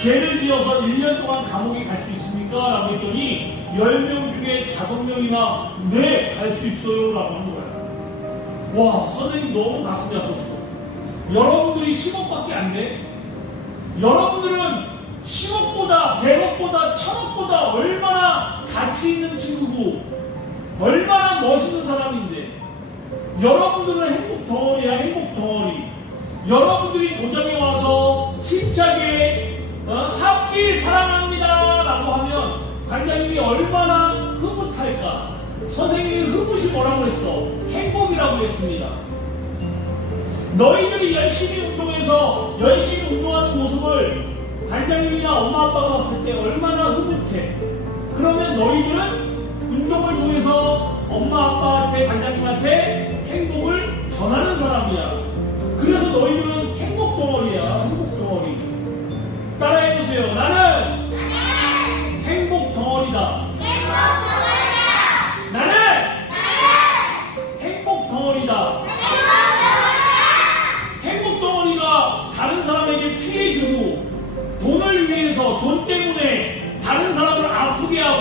죄를 지어서 1년 동안 감옥에 갈 수 있습니까? 라고 했더니 10명 중에 5명이나 네, 갈 수 있어요. 라고 하는 거야. 와, 선생님 너무 가슴이 아팠어. 여러분들이 10억밖에 안 돼? 여러분들은 10억보다 100억보다 1000억보다 얼마나 가치 있는 친구고 얼마나 멋있는 사람인데 여러분들은 행복 덩어리야 행복 덩어리 여러분들이 도장에 와서 관장님이 얼마나 흐뭇할까 선생님이 흐뭇이 뭐라고 했어 행복이라고 했습니다 너희들이 열심히 운동해서 열심히 운동하는 모습을 관장님이나 엄마 아빠가 봤을 때 얼마나 흐뭇해. 그러면 너희들은 운동을 통해서 엄마 아빠한테 관장님한테 행복을 전하는 사람이야. 그래서 너희들은 행복 덩어리야. 행복 덩어리. 따라해 보세요. 나는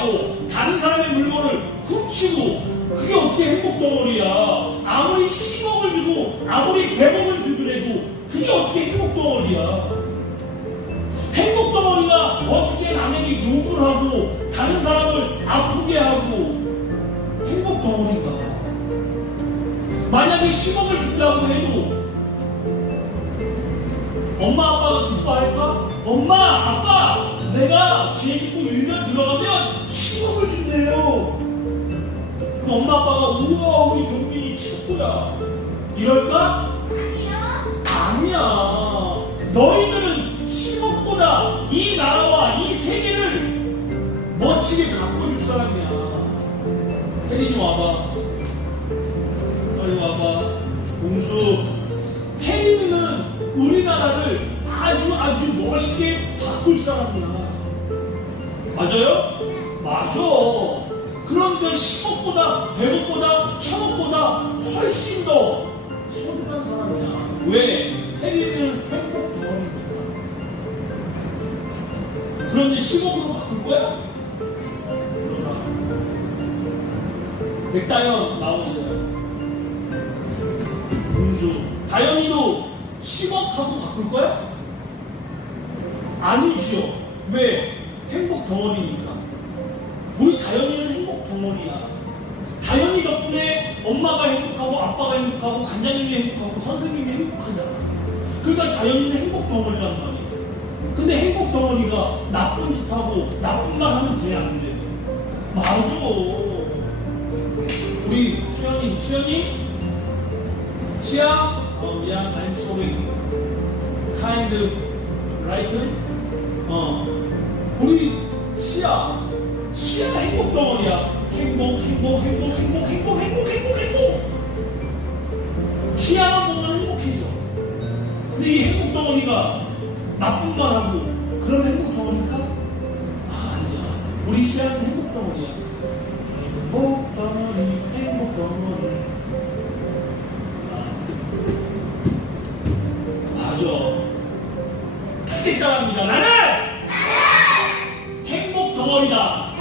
하고 다른 사람의 물건을 훔치고 그게 어떻게 행복 덩어리야? 아무리 10억을 주고 아무리 100억을 주더라도 그게 어떻게 행복 덩어리야? 행복 덩어리가 어떻게 남에게 욕을 하고 다른 사람을 아프게 하고 행복 덩어리가? 만약에 10억을 준다고 해도 엄마 아빠가 기뻐할까? 엄마 아빠 내가 죄 짓고 1년 들어가면 10억을 준대요. 그 엄마 아빠가 우와 우리 종민이 최고야. 이럴까? 아니야. 너희들은 10억보다 이 나라와 이 세계를 멋지게 가꿔줄 사람이야. 혜린이 좀 와봐. 빨리 와봐. 공수. 혜린이는 우리나라를 아주 아주 멋있게 바꿀 사람이야. 맞아요? 맞아. 그러니까 10억보다 100억보다 1000억보다 훨씬 더 소중한 사람이야. 왜? 혜리는 행복 덩어리니까. 그런데 10억으로 바꿀 거야? 그러나. 백다연 나오세요. 은수. 다연이도 10억하고 바꿀 거야? 아니죠. 왜? 행복 덩어리니까. 우리 다연이는 행복 덩어리야. 다연이 덕분에 엄마가 행복하고 아빠가 행복하고 간장님이 행복하고 선생님이 행복하잖아. 그러니까 다연이는 행복 덩어리란 말이야. 근데 행복 덩어리가 나쁜 짓 하고 나쁜 말 하면 돼, 안 돼? 맞아. 우리 수연이, 수연이? 시야? 어, 미안, I'm sorry. kind right? 어. 우리 시야. 시야가 행복 덩어리야. 행복, 행복, 행복, 행복, 행복, 행복, 행복, 행복. 시야만 보면 행복해져. 근데 이 행복 덩어리가 나쁜 말 하고, 그럼 행복 덩어리일까? 아니야. 우리 시야는 행복 덩어리야. 행복 덩어리, 행복 덩어리. 맞아. 크게 따라합니다. 나는 행복 덩어리다.